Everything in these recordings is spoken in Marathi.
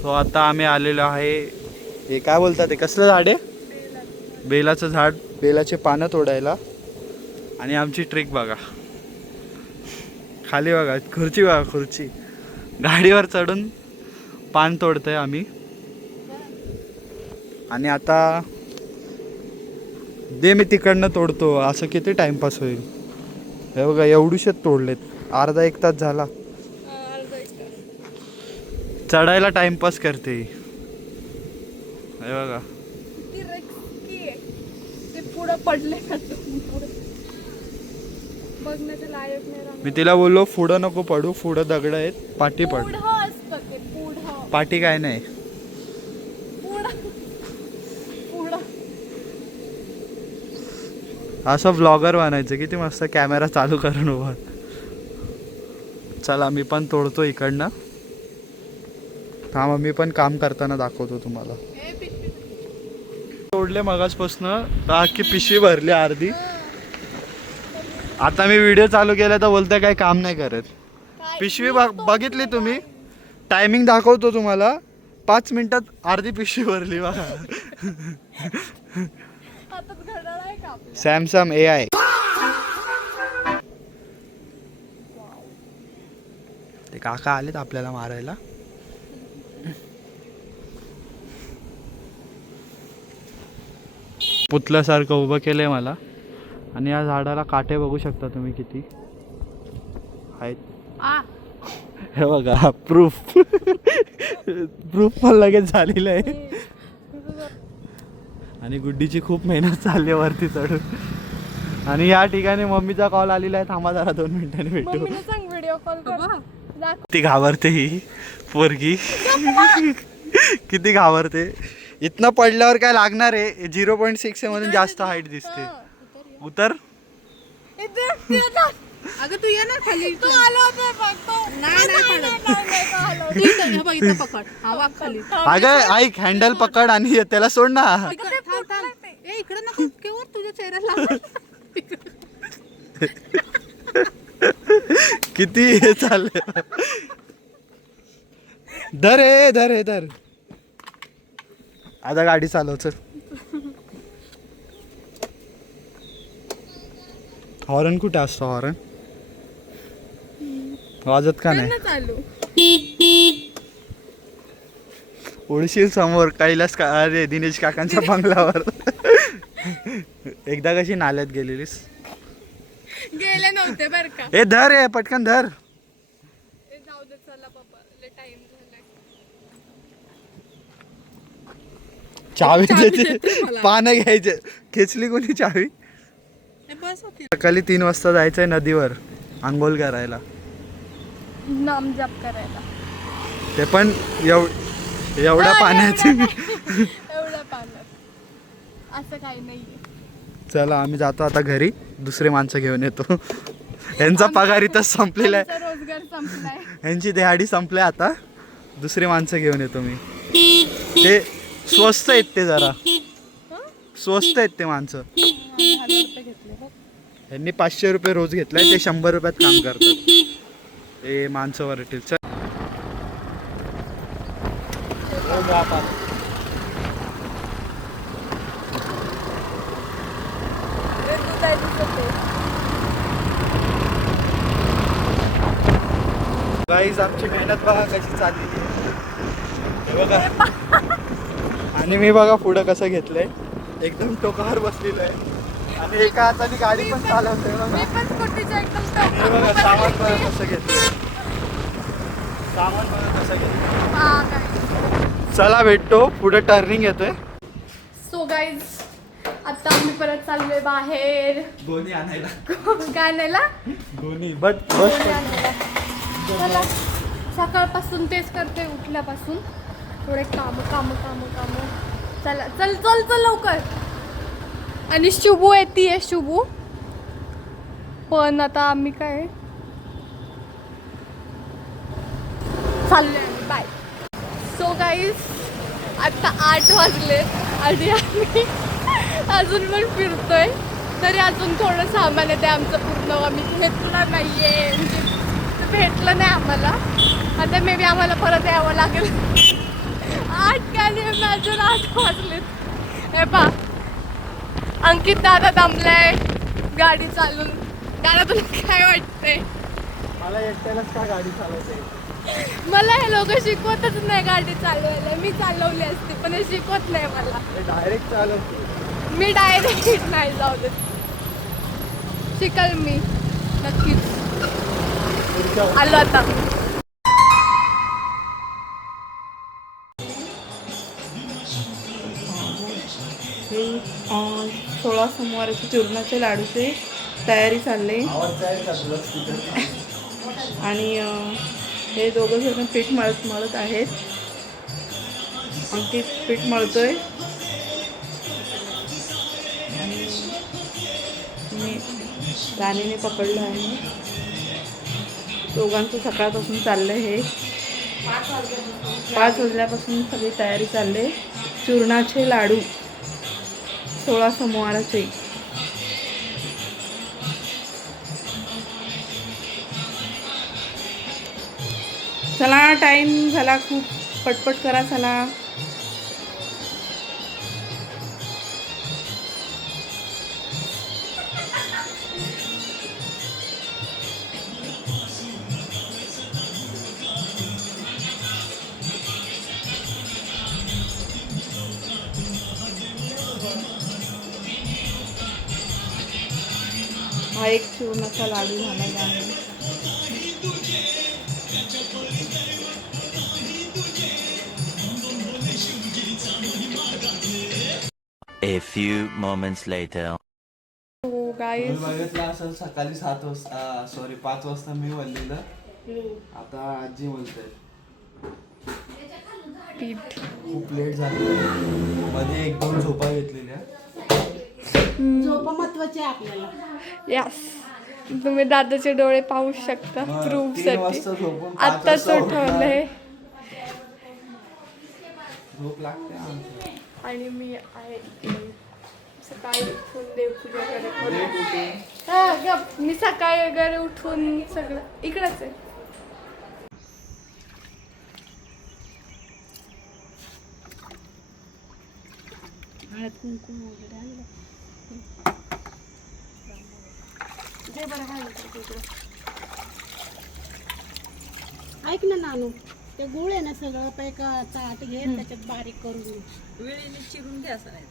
सो आता आम्ही आलेलो आहे, हे काय बोलतात ते कसलं झाड आहे? बेलाचं झाड, बेलाचे पानं तोडायला. आणि आमची ट्रिक बघा, खाली बघा खुर्ची, बघा खुर्ची, गाडीवर चढून पान तोडतोय आम्ही. आणि आता दे मी तिकडनं तोडतो, असं किती टाइमपास होईल. हे बघा एवढूशेच तोडलेत, अर्धा एक तास झाला. चढायला टाइमपास करते. हे बघा ते पुढं पडले का बघण्याचं लायक नाही. मी तिला बोललो पुढं नको पडू, पुढं दगड आहेत, पाठी पड. पाठी काय नाही. असं ब्लॉगर बनायचं, किती मस्त कॅमेरा चालू करून उभा. चला मी पण तोडतो इकडनं. थांबा मी पण काम करताना दाखवतो तुम्हाला. तोडले मगाचपासून तर अख्खी पिशवी भरली अर्धी. आता मी व्हिडिओ चालू केला तर बोलते काय काम नाही करत. पिशवी बघितली तुम्ही, टायमिंग दाखवतो तुम्हाला, 5 मिनिटात अर्धी पिशवी भरली बघा. Samsung AI. ते काका आलेत आपल्याला मारायला. पुतल्यासारखं उभं केलंय मला. आणि या झाडाला काटे बघू शकता तुम्ही किती आहेत. हे बघा प्रूफ. प्रूफ पण लगेच झालेलं आहे. आणि गुड्डीची खूप मेहनत चालली आहे वरती चढून. आणि या ठिकाणी मम्मीचा कॉल आलेला आहे, थांबा जरा 2 मिनिटांनी भेटू. व्हिडिओ कॉल कर. ती घाबरते ही पोरगी. किती घाबरते. इथनं पडल्यावर काय लागणार आहे, 0.6 मधून जास्त हाईट दिसते. उतर. अगं तू ये ना खाली. तू आला होता फक्त. नाही पकड. हवा खाली. अगं ऐक, हँडल पकड आणि त्याला सोड ना. इकडे नको केवर तुझ्या चेहऱ्याला. किती हे चाललंय. धर. आता गाडी चालवच. हॉर्न कुठे असतो? हॉर्न वाजत का नाही? उडशील समोर कैलास का, अरे दिनेश काकांच्या बंगल्यावर. एकदा कशी नाल्यात गेलेलीस? गेले नव्हते बर का. ए धर, आहे पटकन धर. जाऊ दे चला बाबा, लय टाइम झालाय. चावी द्यायची, पानं घ्यायचे. खेचली कोणी चावी? सकाळी 3 वाजता जायचंय नदीवर आंघोळ करायला, नाम जप करायला. ते पण एवढ्या पाण्यात. एवढ्या पाण्यात असं काही नाहीये. चला आम्ही जातो आता घरी, दुसरे माणसं घेऊन येतो. यांचा पगार इथं संपलेला आहे, रोजगार संपलाय. यांची दिहाडी संपल्या. आता दुसरी माणसं घेऊन येतो मी. ते स्वस्त आहेत, ते जरा स्वस्त आहेत ते माणसं. यांनी 500 रुपये रोज घेतलाय, ते 100 रुपयात काम करतात. हे माणसं वरतील. चल गाईज आमची मेहनत बघा कशी चालली आहे बघा. आणि मी बघा पुढं कसं घेतलंय, एकदम टोकावर बसलेलं आहे. आणि एका हाताने गाडी पण चालवतोय बघा. मी पण स्कूटीच्या एकदम हे बघा सामान बघा कसं घेतलंय, सामान बघा कसं घेतलंय. चला भेटतो, पुढे टर्निंग येतोय. सो गाईज आता आम्ही परत चाललोय बाहेर गोणी आणायला. गाण्याला गोणी बट बस. चला सकाळपासून तेच करते, उठल्यापासून थोडे काम. चला चल लवकर. आणि शुभू येते, शुभू पण आता आम्ही काय चाललोय आम्ही. बाय. सो गाईज आता 8 वाजले आणि आम्ही अजून पण फिरतोय. तरी अजून थोडं सामान आहे ते आमचं पूर्ण आम्ही घेतलं नाहीये, म्हणजे भेटलं नाही आम्हाला. आता मे बी आम्हाला परत यावं लागेल. अजून 8 वाजलेत. हे पा अंकित दादा दमलाय गाडी चालून. दादा तुला काय वाटतंय? मला एकट्यालाच का गाडी चालवते? मला हे लोक शिकवतच नाही गाडी चालवायला. मी चालवली असते पण हे शिकवत नाही मला. डायरेक्ट चालवते. मी डायरेक्ट नाही जाऊ देत. शिकल मी नक्कीच. आलो आता. हे 16 सोमवाराचे चूरणाचे लाडूचे तयारी चालली. आणि हे दोघं जण पीठ मळत आहेत. अंकित पीठ मळतोय आणि मी राणीने पकडलं आहे. दोघांचं सकाळपासून चाललं हे. 5 वाजल्यापासून सगळी तयारी चालली. चूरणाचे लाडू 16 सोमवाराचे. चला टाइम झाला खूप. पटपट करा चला. हा एक चूरणाचा लाडू झालेला आहे. A few moments later. हो गाईस, बघितलं असं सकाळी 7 वाजता 5 वाजता मी वळलेलं. आता आजी म्हणते पीठ खूप लेट झालं. मध्ये 1-2 झोपा घेतलेल्या. झोपा महत्वाची आहे आपल्याला. यस, तुम्ही दादाचे डोळे पाहू शकता. 3 प्रूफसाठी वाजता झोपून 5 आत्ताच वाजता उठवलंय. झोप लागते आमची. आणि मी आहे सकाळी उठून देवपूजा करत. लेट उठून हा गप. मी सकाळी वगैरे उठून सगळं इकडंच आहे. हळद कुंकुम वगैरे आणलं. दे बरं हळद तिकडं. ऐक ना नानू, ते गुळ आहे ना सगळं पैका ताट घे, त्याच्यात बारीक करून घे. वेळेने चिरून घ्या असं नाही.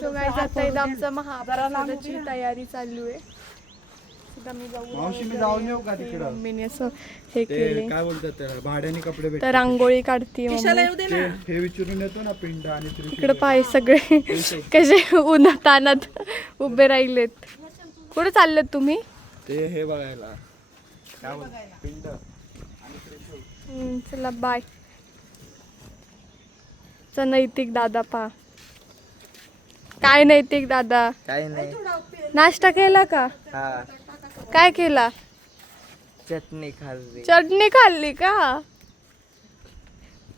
सो गाईज आता इथं आमचं महाप्रसादाची तयारी चालू आहे. मावशी मी जाऊन येऊ का तिकडं? मम्मीने असं हे केले. काय बोलतात त्याला, भाड्याने कपडे तर रांगोळी काढते मम्मी. हे विचारून येतो ना पिंड आणि इकडे पाय सगळे कसे उन्हात तानात उभे राहिलेत. कुठे चाललेत तुम्ही? ते हे बघायला काय बोलतात पिंड आणि त्रिशूळ. चला बाय. चा नैतिक दादा पा. काय नैतिक दादा? काही नाही. नाश्ता केला का? हा, काय केला? चटणी खाल्ली. चटणी खाल्ली का?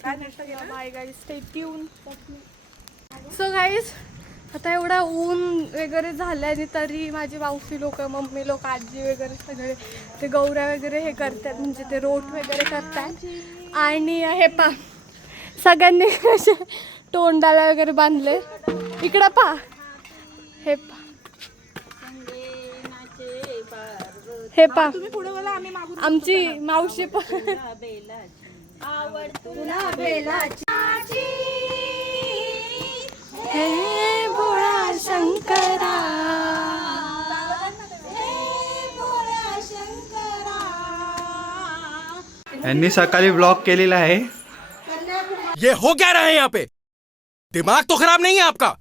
Bye guys, stay tune. So guys, आता एवढा ऊन वगैरे झाल्याने तरी माझी मावशी लोक, मम्मी लोक, आजी वगैरे सगळे ते गौऱ्या वगैरे हे करतात, म्हणजे ते रोट वगैरे करतात. आणि हे पा सगळ्यांनी असे तोंडाला वगैरे बांधले. इकडं पा. हे पा, हे पा आमची मावशी पण. हे भोळा शंकरा. यांनी सकाळी ब्लॉग केलेला आहे. ये हो क्या रहा है यहाँ पे? दिमाग तो खराब नहीं है आपका?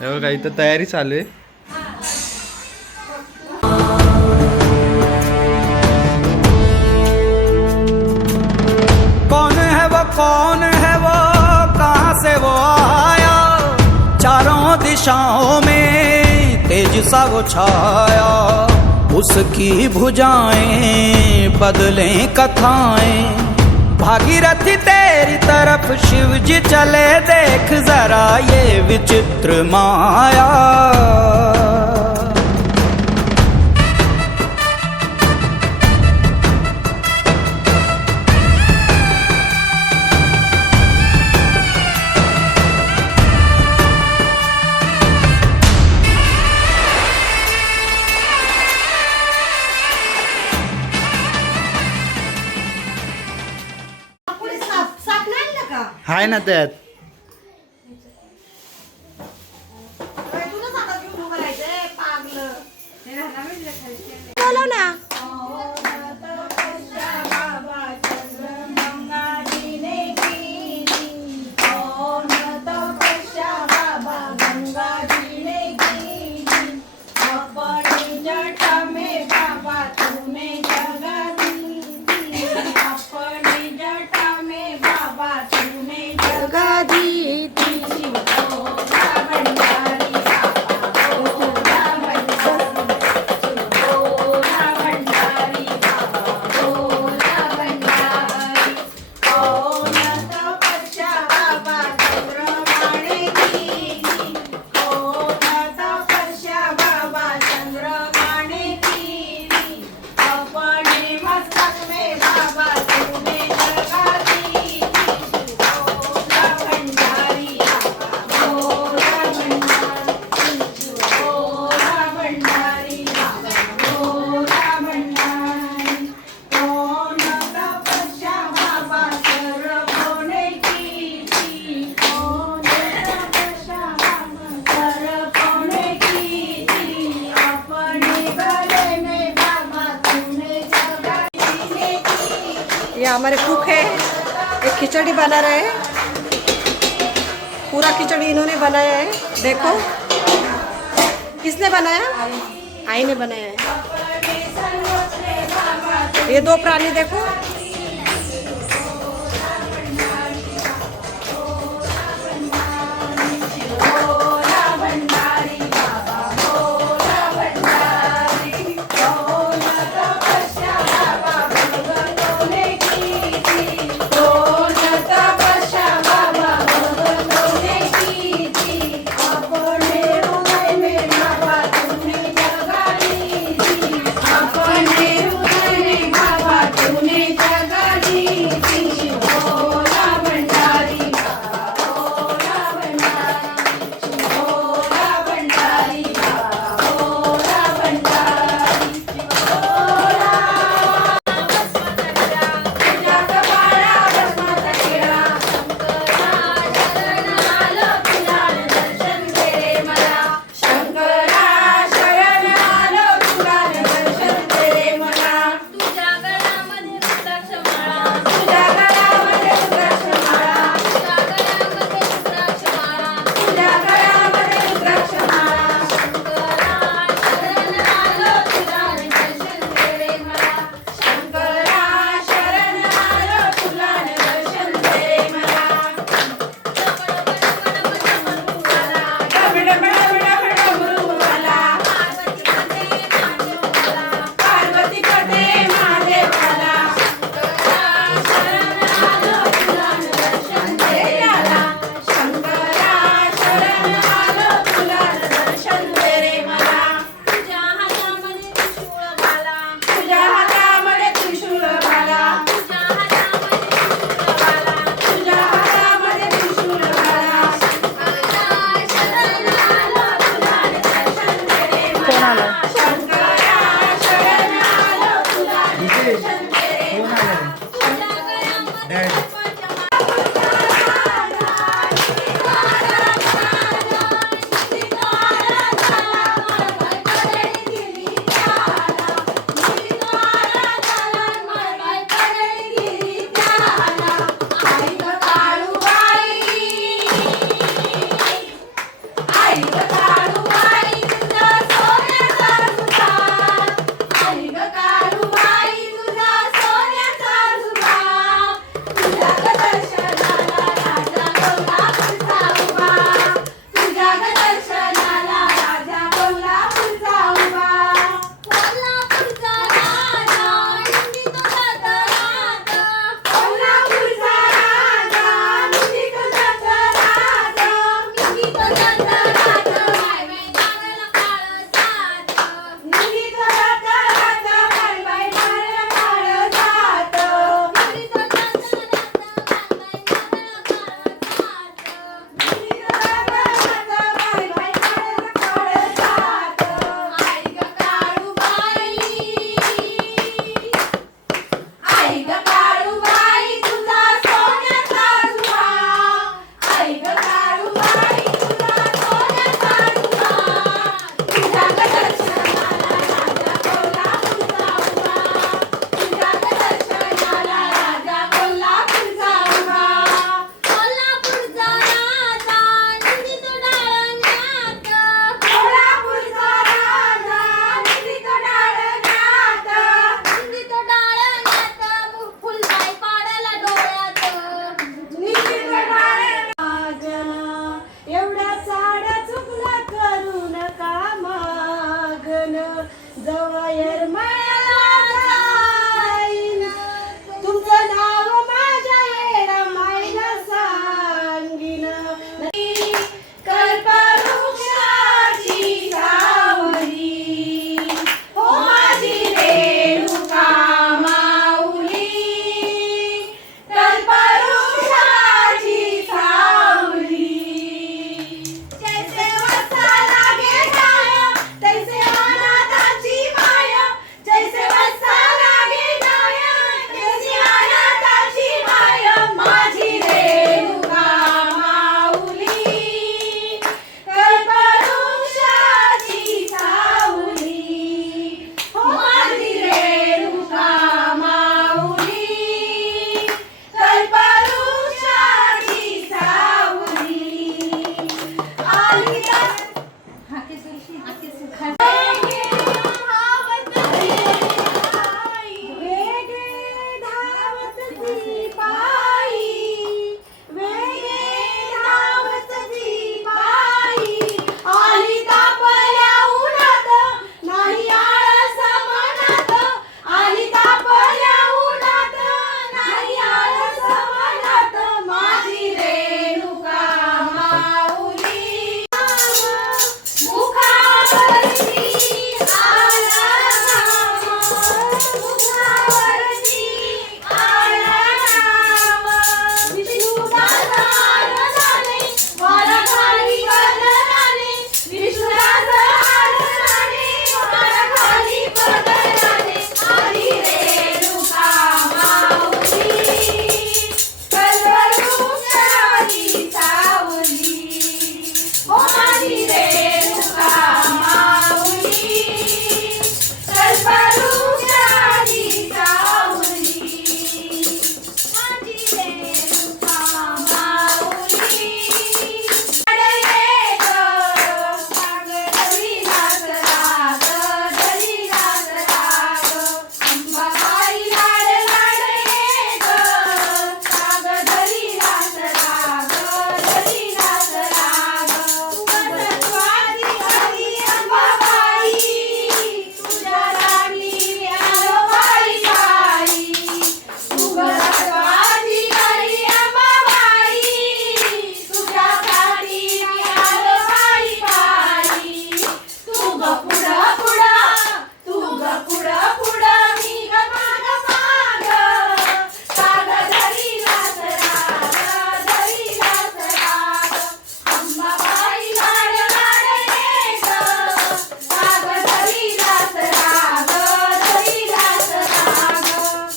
हे बघा इथं तयारी चालू आहे. कौन है वो कहाँ से वो आया, चारों दिशाओं में तेज सा वो छाया. उसकी भुजाएं बदलें कथाएं। भागीरथी तेरी तरफ शिव जी चले, देख जरा ये विचित्र माया। हाय ना त्यात. बोलव ना. ये हमारे कुक है, एक खिचड़ी बना रहे हैं। पूरा खिचड़ी इन्होंने बनाया है। देखो किसने बनाया? आई ने बनाया है। ये दो प्राणी देखो, मन जवळ मला जाईन तुमचं नाव माझ्या येडा मायला सांगीन कल्पवृक्षाची सावली हो माझी रेणुका माऊली कल्पवृक्षाची सावली जैसे वसा लागे जाय तैसे अनाथाची माय जैसे वसा लागे जाय तैसे अनाथाची माय माझी रेणुका माऊली कल्पवृक्षाची सावली हो माझी रेणुका माऊली कल्पवृक्षाची सावली आली वेगे धावत ती पायी वेगे धावत ती पायी आली तापल्या उन्हात नाही आळस मनात आली तापल्या उन्हात नाही आळस मनात माझी रेणुका माऊली मुखावरती आला नाम मुखावरती आला नाम विष्णुदासा आनंदाने वारा खाली बदलाने विष्णुदासा आनंदाने वारा खाली बदलाने आली रेणुका माऊली कल्पवृक्षाची सावली हो माझी रेणुका माऊली कल्पवृक्षाची सावली माझी रेणुका माऊली धरी नाच राग धरी नाच राग अंबाबाई लाड लाड ये ग साग धरी नाच राग धरी नाच राग सत्वादी हरी अंबाबाई तुझ्या राणी व्यालोबाई बाई सत्वादी हरी अंबाबाई तुझ्या साठी व्यालोबाई बाई तू ग पुढं पुढं तू ग पुढं पुढं मी ग माग माग साग धरी नाच राग धरी नाच राग अंबाबाई लाड लाड ये ग साग धरी नाच राग धरी नाच राग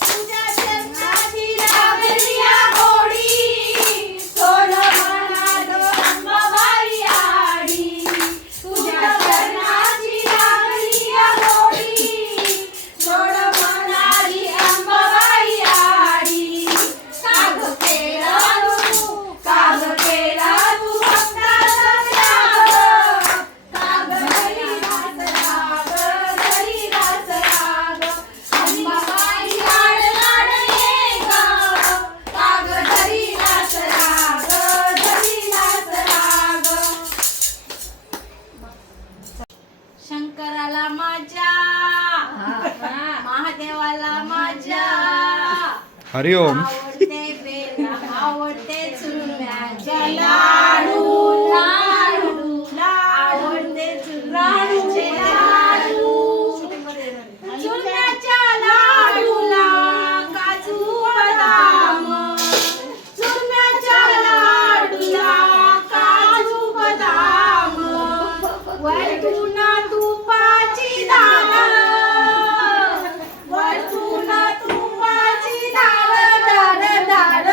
तुझ्या चरणाची लागली या गोडी सोड मनात अंबाबाई आडी तुझ्या चरणाची लागली या गोडी सोड मनाली अंबाबाई आडी काग केला तू भक्ताचा त्याग काग धरी नाच राग धरी नाच राग अंबाबाई लाड लाड ये ग काग धरी नाच राग धरी नाच राग शंकराला माझ्या महादेवाला माझ्या हरिओम आवडते बेला आवडते चुरम्याचे लाडू लाडू आवडते चुरम्याचे लाडू चुरम्याच्या लाडूला काजू बदाम चुरम्याच्या लाडूला काजू बदाम वरतून तुपाची डाळ वरतून तुपाची डाळ डाळ डाळ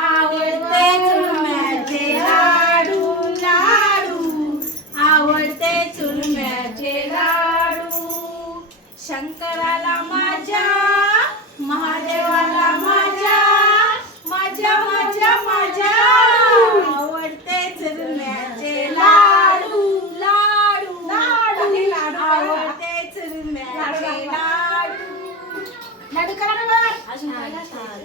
आवडते चुरम्याचे लाडू लाडू आवडते चुरम्याचे लाडू शंकराला माझ्या महादेवाला माझ्या माझ्या माझ्या माझ्या आवडते चुरम्याचे लाडू लाडू लाडू आवडते चुरम्याचे लाडू लाडू करा ना बघ अजून काय घातलं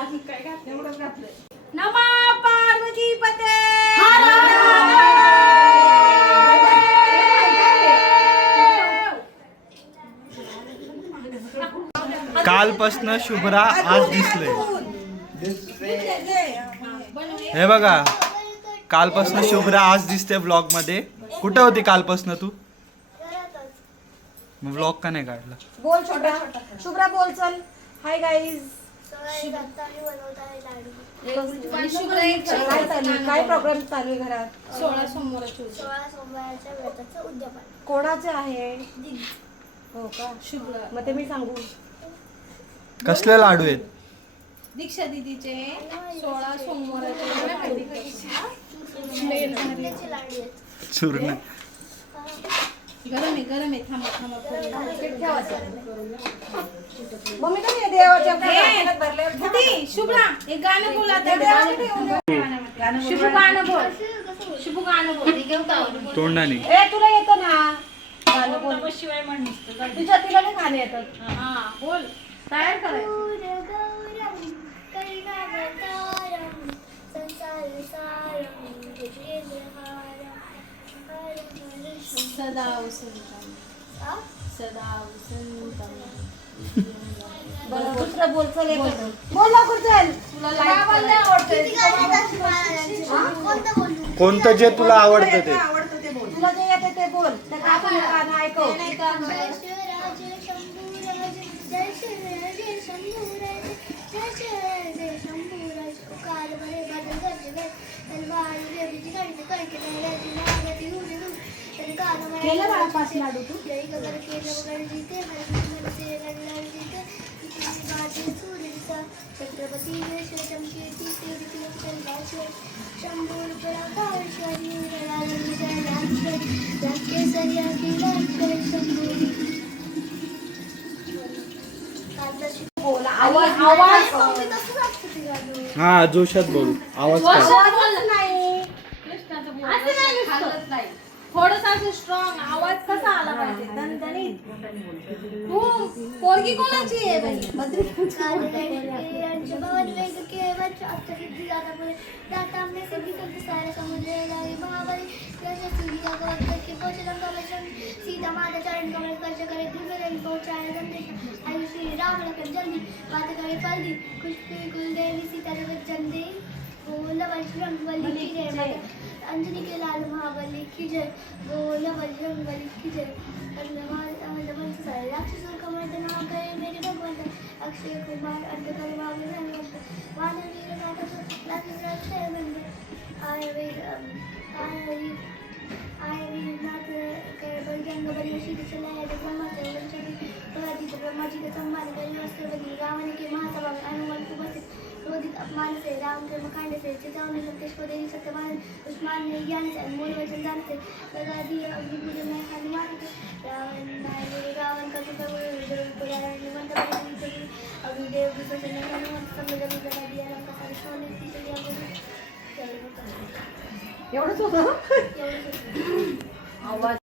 अजून काय घातलं एवढंच घातलं नमा पार्वती पते कालपासनं शुभ्रा आज दिसले. हे बघा कालपासनं शुभ्रा आज दिसते ब्लॉग मध्ये. कुठे होती कालपासनं तू? मग ब्लॉग का नाही काढला? बोल छोटा शुभ्रा बोल चल. Hi guys. काय प्रोग्राम चालू आहे घरात? 16 सोमवाराच्या व्रताचं उद्यापन कोणाचे आहे? हो का? शुभ्रा. मग ते मी सांगू? कसले लाडू आहेत? दीक्षा दीदीचे 16 सोमवाराचे चूर्ण. गरम आहे थांबा मम्मी काय देवाच्या भरले शुभ्रा एक गाणं बोल आता. शुभ गाणं बोल तोंडाने. ए तुला येतं ना गाणं बोल. शिवाय म्हण तुझ्या तिला नाही गाणं येतात. हा बोल. तयार करायचं. सदा वसंतम सदा वसंतम. बरं दुसरं बोल चल. बोल लवकर चल. तुला कोणतं जे तुला आवडतं ते. तुला जे येते ते बोल. त्या काकूने गाणं ऐकव. केलं बाळा 5 लाडू तू? हा जोशात बोलू. आवाज काढ. थोडस असं स्ट्रॉंग आवाज कसा आला पाहिजे. दणदणीत. तू पोरगी कोणाची आहे बाई? सीता माता चरण कमल स्पर्श करे दिव्य पहुंचाए संदेश आयु श्री राम लखन जल्दी बात करे फल दी खुशबू कुलदेवी सीता जगत चंदे बोल बजरंग बली की जय माता अंजनी के लाल महाबली की जय बोल बजरंग बली की जय. राक्षसों का मर्दन ना करे मेरे भगवंत अक्षय कुमार अंधकार भागवत वानर वीर गाथा बंदे नाथ बजरंग बली शीत चलाया ब्रह्मा जी का सम्मान करी वस्त्र बनी रावण के महासभा में हनुमान उपस्थित क्रोधित अपमान से राम के मकांड से चेतावनी लंकेश को देवी सत्यवान उस्मान ने ज्ञान से अनमोल वचन दान से लगा दिए अग्निपुर में हनुमान रावण का अग्निदेव विभूषण हनुमान संग लगा दिया लंका सारी सोने एवढंच होतं. आवाज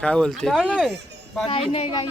काय बोलते? काय नाही काही